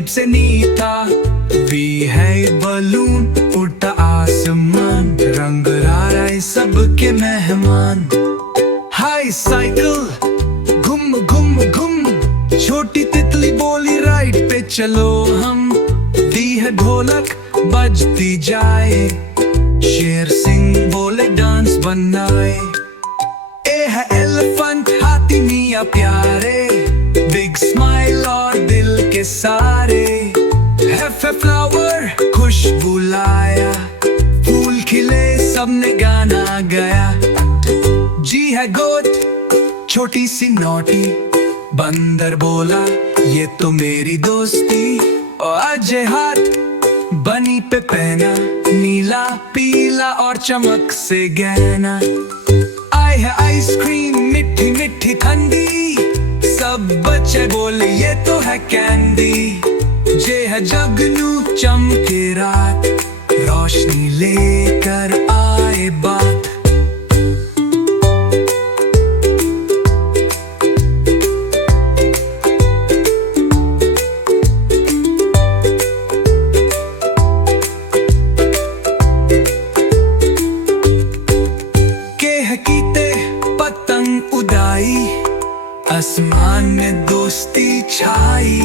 अजीब से नीता। वी है बलून उड़ता आसमान, रंग राय सबके मेहमान। हाई साइकिल घुम घुम घुम, छोटी तितली बोली राइट पे चलो हम। दी है ढोलक बजती जाए, शेर सिंह बोले डांस बनाए। ए है एलिफेंट हाथी मियां प्यारे, बिग स्माइल और दिल के सारे। एफ है फ्लावर खुशबू लाया, फूल खिले सबने गाना गाया। जी है गोट छोटी सी नोटी, बंदर बोला ये तो मेरी दोस्ती। और अजय हाथ बनी पे पहना, नीला पीला और चमक से गहना। आई है आइसक्रीम मिठी मिठी ठंडी, सब बच्चे बोले ये तो है कैंडी। जे है जगनू चमके रात, रोशनी लेकर आए बात। पतंग उड़ाई, आसमान में दोस्ती छाई।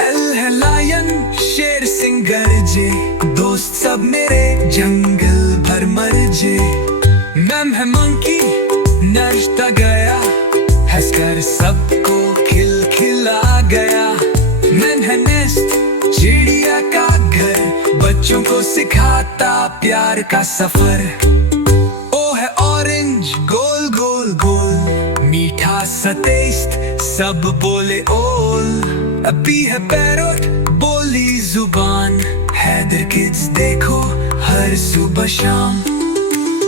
एल है लायन शेर सिंह गरजे, दोस्त सब मेरे जंगल भर मरजे। मैम है मंकी नाचता गया, हंसकर सबको खिलखिला गया। मैन है नेस्ट चिड़िया का घर, बच्चों को सिखाता प्यार का सफर। ओ है ऑरेंज गोल गोल गोल, मीठा सा टेस्ट सब बोले ओल। अभी है पैरोट बोली जुबान, हैदर किड्स देखो हर सुबह शाम।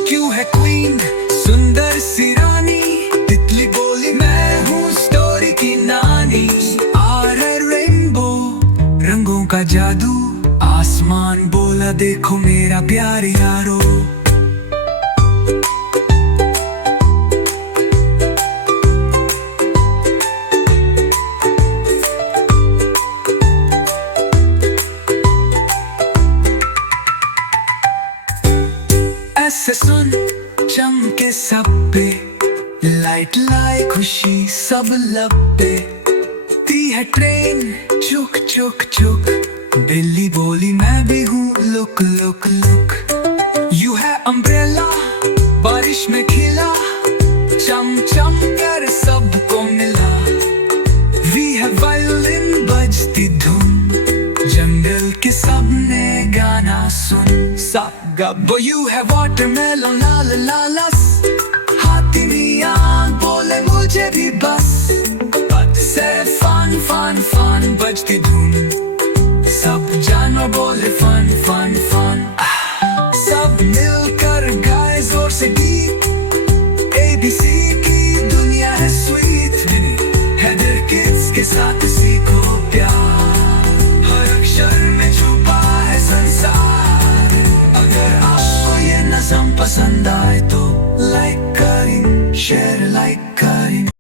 क्यों है क्वीन सुंदर सी रानी, तितली बोली मैं हूँ स्टोरी की नानी। आर है रेनबो रंगों का जादू, आसमान बोला देखो मेरा प्यार यारो। ऐसे सुन चमके सब पे, लाइट लाई खुशी सब लब पे। ती है ट्रेन चुक चुक चुक, बिल्ली बोली मैं भी हूँ लुक लुक लुक। यू है अम्ब्रेला बारिश में खिला, चम चम कर सबको मिला। वी है वायलिन बजती धुन, जंगल के सबने गाना सुन। सब गब्बो यू है वाटरमेलन लाल लालस, हाथी मियां बोले मुझे भी बस। पद से फन फन फन बजती धुन, सब जानवर बोले फन फन फन। सब मिलकर गाए जोर से गीत, ABC की दुनिया है स्वीट। हैदर किड्स के साथ